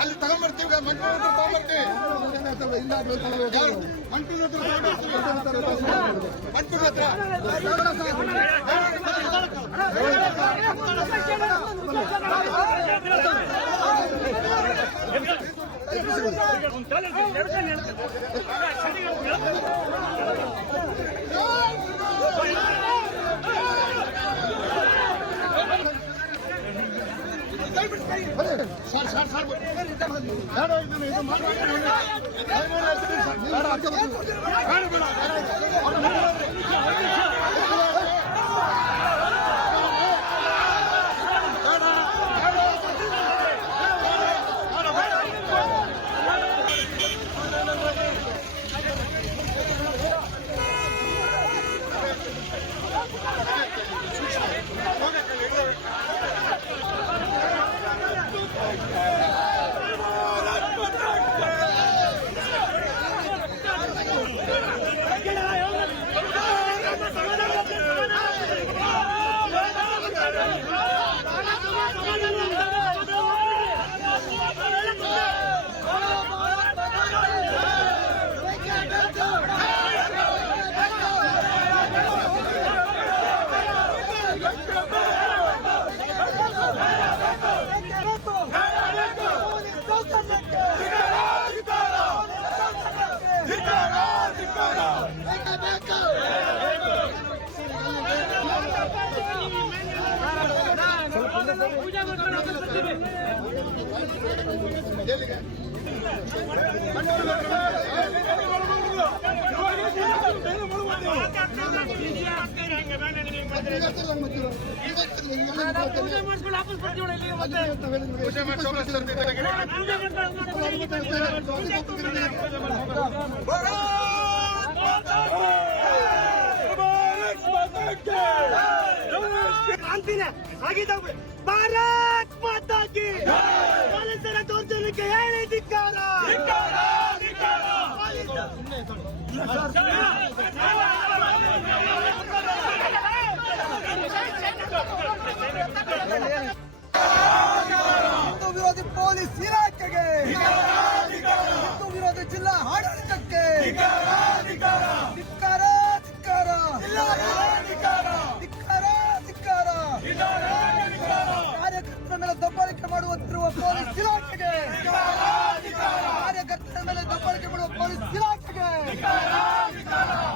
ಅಲ್ಲಿ ತಗೊಂಬರ್ತೀವಿ ಮಂಟೂರು ತಗೊಂಬರ್ತೀವಿ ಮಂಟೂರು ಹತ್ರ ಮಂಟೂರು ಹತ್ರ ಸರಿ ಮಾಡಿ ಪೂಜೆ ಮಾಡ್ಕೊಂಡು ಕ್ರಾಂತಿನ ಆಗಿದ್ದಾವೆ ಭಾರತ್ ಮಾತಾ ಕಿ ಪೊಲೀಸರ ದೌರ್ಜನ್ಯಕ್ಕೆ ಹೇಳಿ ಧಿಕ್ಕಾರ ಹಿಂದೂ ವಿರೋಧಿ ಪೊಲೀಸ್ ಇಲಾಖೆಗೆ. ಹಿಂದೂ ವಿರೋಧಿ ಜಿಲ್ಲಾ ಆಡಳಿತಕ್ಕೆ. ಧಿಕ್ಕಾರ ಧಿಕ್ಕಾರ. ಧಿಕ್ಕಾರ ಧಿಕ್ಕಾರ. ಕಾರ್ಯಕರ್ತರ ಮೇಲೆ ದಬ್ಬಾಳಿಕೆ ಮಾಡುವಂತಿರುವ ಪೊಲೀಸ್ ಇಲಾಖೆಗೆ ಕಾರ್ಯಕರ್ತರ ಮೇಲೆ ದಬ್ಬಾಳಿಕೆ ಮಾಡುವ ಇಲಾಖೆಗೆ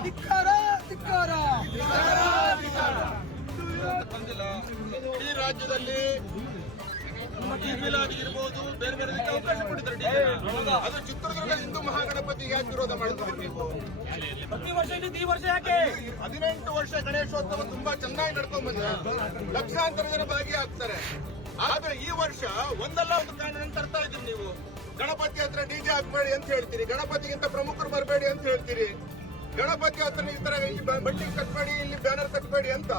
ಧಿಕ್ಕಾರ ಧಿಕ್ಕಾರ ಇಡೀ ರಾಜ್ಯದಲ್ಲಿ ಈದ್ ಇರ್ಬೋದು ಬೇರೆ ಬೇರೆ ಅವಕಾಶ ಕೊಟ್ಟಿದ್ದಾರೆ ಅದು ಚಿತ್ರದುರ್ಗ ಹಿಂದೂ ಮಹಾಗಣಪತಿ ಯಾಕೆ ವಿರೋಧ ಮಾಡ್ತಾರೆ ನೀವು ಪ್ರತಿ ವರ್ಷ ಈ ವರ್ಷ ಯಾಕೆ ಹದಿನೆಂಟು ವರ್ಷ ಗಣೇಶೋತ್ಸವ ತುಂಬಾ ಚೆನ್ನಾಗಿ ನಡ್ಕೊಂಡ್ ಬಂದ ಲಕ್ಷಾಂತರ ಜನ ಭಾಗಿಯಾಗ್ತಾರೆ. ಆದ್ರೆ ಈ ವರ್ಷ ಒಂದಲ್ಲ ಒಂದು ಕಾರಣ ತರ್ತಾ ಇದ್ರಿ ನೀವು. ಗಣಪತಿ ಹತ್ರ ಡಿಜೆ ಹಾಕ್ಬೇಡಿ ಅಂತ ಹೇಳ್ತೀರಿ. ಗಣಪತಿಗಿಂತ ಪ್ರಮುಖರು ಬರಬೇಡಿ ಅಂತ ಹೇಳ್ತೀರಿ. ಗಣಪತಿ ಹತ್ರ ಈ ತರ ಬಂಡಿ ಕಟ್ಬೇಡಿ, ಇಲ್ಲಿ ಬ್ಯಾನರ್ ಕಟ್ಬೇಡಿ ಅಂತ.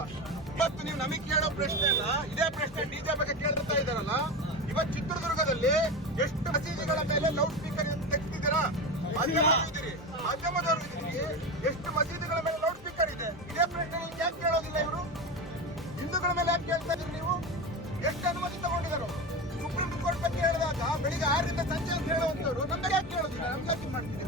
ಇವತ್ತು ನೀವು ನಮಗೆ ಕೇಳೋ ಪ್ರಶ್ನೆನ ಇದೇ ಪ್ರಶ್ನೆ ಡಿಜೆ ಬಗ್ಗೆ ಕೇಳ್ತಾ ಇದಾರಲ್ಲ ಇವತ್ತು ಚಿತ್ರದುರ್ಗದಲ್ಲಿ ಎಷ್ಟು ಮಸೀದಿಗಳ ಮೇಲೆ ಲೌಡ್ ಸ್ಪೀಕರ್ ತೆಗ್ದಿದ್ದೀರಾ? ಮಾಧ್ಯಮದವ್ರು ಮಾಧ್ಯಮದವರು ಇದ್ದೀರಿ. ಎಷ್ಟು ಮಸೀದಿಗಳ ಮೇಲೆ ಲೌಡ್ ಸ್ಪೀಕರ್ ಇದೆ? ಇದೇ ಪ್ರಶ್ನೆ ನೀವು ಯಾಕೆ ಕೇಳೋದಿಲ್ಲ ಇವರು? ಹಿಂದೂಗಳ ಮೇಲೆ ಯಾಕೆ ಕೇಳ್ತಾ ಇದ್ದೀರಿ ನೀವು? ಎಷ್ಟು ಅನುಮತಿ ತಗೊಂಡಿದ್ದಾರೆ ಸುಪ್ರೀಂ ಕೋರ್ಟ್ ಬಗ್ಗೆ ಹೇಳಿದಾಗ ಸಂಜೆ ಅಂತ ಹೇಳುವಂಥವ್ರು ನಮಗೆ ಯಾಕೆ ಕೇಳೋದಿಲ್ಲ, ನಮ್ಗೆ ಮಾಡ್ತೀರಿ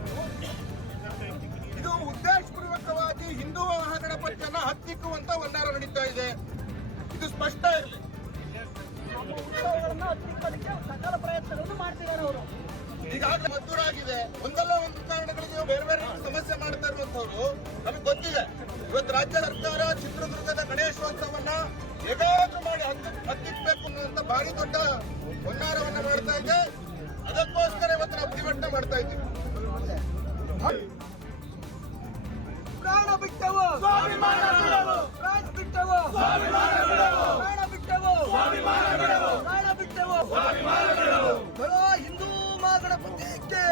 ಇದು ಉದ್ದೇಶಪೂರ್ವಕವಾಗಿ ಹಿಂದೂ ಮಹಾಗಣಪತಿಯನ್ನ ಹತ್ತಿಕ್ಕುವಂತ ಒಂದಾರ ನಡೀತಾ ಇದೆ. ಇದು ಸ್ಪಷ್ಟ ಇರಲಿ. ಸಕಲ ಪ್ರಯತ್ನಗಳನ್ನು ಮಾಡ್ತಿದ್ದಾರೆ ಅವರು. ಈಗಾಗಲೇ ಮದ್ದೂರಾಗಿದೆ. ಒಂದಲ್ಲ ಒಂದು ಕಾರಣಗಳಿಗೆ ಬೇರೆ ಬೇರೆ ಸಮಸ್ಯೆ ಮಾಡ್ತಾ ಇರುವಂತವ್ರು ನಮಗೆ ಗೊತ್ತಿದೆ. ಇವತ್ತು ರಾಜ್ಯ ಸರ್ಕಾರ ಚಿತ್ರದುರ್ಗದ ಗಣೇಶೋತ್ಸವನ್ನ ಹೇಗಾದ್ರೂ ಮಾಡಿ ಹತ್ತಿ ಹತ್ತಿಕ್ಬೇಕು ಅನ್ನುವಂತ ಭಾರಿ ದೊಡ್ಡ ಹೊನ್ನಾರವನ್ನ ಮಾಡ್ತಾ ಇದೆ. ಅದಕ್ಕೋಸ್ಕರ ಇವತ್ತು ನಾವು ಪ್ರತಿಭಟನೆ ಮಾಡ್ತಾ ಇದ್ದೀವಿ ಪ್ರಾಣ ಬಿಟ್ಟವು ಪ್ರಾಣ ಬಿಟ್ಟವು ಪ್ರಾಣ ಬಿಟ್ಟವು ಪ್ರಾಣ ಬಿಟ್ಟವು ಬರೋ ಹಿಂದೂ ಮಹಾಗಣಪತಿಗೆ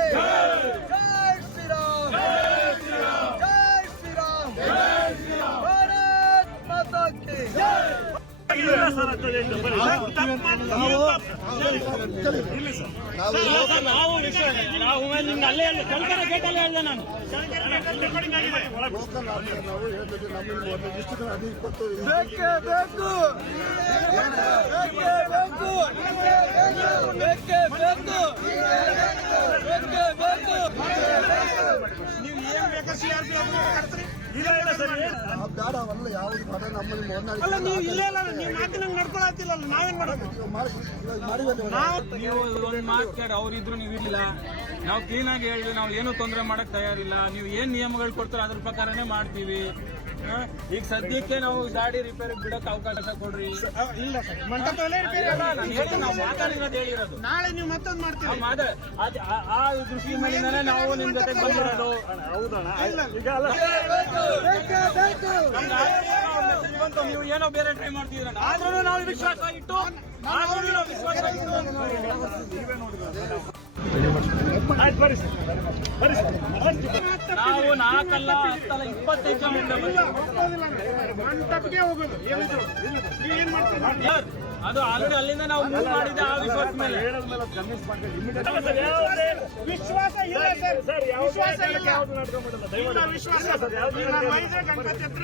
ಜೈ ಶ್ರೀರಾಮ್ ಜೈ ಶ್ರೀರಾಮ್ ಭಾರತ್ ಮಾತಾ ಕಿ ನಾವು ವಿಷಯ ನಾವು ನಿಮ್ಮ ಅಲ್ಲೇ ಕಲ್ಕರ ಗೇಟ್ ಅಲ್ಲೇ ಹೇಳಿದೆ ನಾನು ನಾವು ಬೇಕೇ ಬೇಕು ಬೇಕೇ ಬೇಕು ಬೇಕೇ ಬೇಕು ಬೇಕೇ ಬೇಕು ನೀವು ಏನ್ ಬೇಕಾ ಸಿ ಆರ್ ಬೇಡ ಅವಲ್ಲ ಯಾವ್ದು ಬೇಡ ನಮ್ಮಲ್ಲಿ ಹೊಂದಾಣಿಕೆ ಅಲ್ಲ ನೀವು ಇಲ್ಲೇ ಇಲ್ಲ ನೀವು ನಡ್ಕೊಳತ್ತಿಲ್ಲ ನಾವೇನ್ ಮಾಡೋದು ಇವಾಗ ಮಾಡಿದ್ವಲ್ಲ ನೀವು ಒಂದ್ ಮಾತು ಕೇಳಿ ಅವ್ರಿದ್ರು ನೀವು ಇರ್ಲಿಲ್ಲ. ನಾವು ಕ್ಲೀನ್ ಆಗಿ ಹೇಳಿ ನಾವು ಏನು ತೊಂದರೆ ಮಾಡಕ್ ತಯಾರಿಲ್ಲ. ನೀವು ಏನ್ ನಿಯಮಗಳು ಕೊಡ್ತಾರೋ ಅದ್ರ ಪ್ರಕಾರನೇ ಮಾಡ್ತೀವಿ? ಈಗ ಸದ್ಯಕ್ಕೆ ನಾವು ಗಾಡಿ ರಿಪೇರಿ ಬಿಡಕ್ ಅವಕಾಶ ಕೊಡ್ರಿ. ಇಲ್ಲ ಸರ್. ಮಂಟಪದಲ್ಲೇ ರಿಪೇರಿ ಅಲ್ಲ, ನಾನ್ ಹೇಳಿ ನಾವು ಮಾತಾಡಿರೋದು ಹೇಳಿರೋದು. ನಾಳೆ ನೀವು ಮತ್ತೊಂದು ಅದ್- ಆ- ನಾವು ನಿಮ್ ಜೊತೆ ಬಂದಿರೋದು. ಬೇಕೇ ಬೇಕು ನಮ್ಗೆ ಮೆಸೇಜ್ ಬಂತು ನೀವು ಏನೋ ಬೇರೆ ಟ್ರೈ ಮಾಡ್ತಿದ್ರ ಆದ್ರೂ ನಾವು ವಿಶ್ವಾಸ ಇಟ್ಟು ಆದ್ರೂ ನಾವು ವಿಶ್ವಾಸ ಇಟ್ಟು. ನಾವು ನಾಲ್ಕಲ್ಲ ಹತ್ತಲ್ಲ ಇಪ್ಪತ್ತೈದು ಜನ ಅದು ಆಲ್ರೆಡಿ ಅಲ್ಲಿಂದ ನಾವು ಮೂವ್ ಮಾಡಿದ್ದೆ ಆ ವಿಶ್ವಾಸ ಮೇಲೆ. ವಿಶ್ವಾಸ ಇಲ್ಲ ಸರ್ ವಿಶ್ವಾಸ ಇಲ್ಲ. ವಿಶ್ವಾಸ ಗಣಪತಿ ಹತ್ರ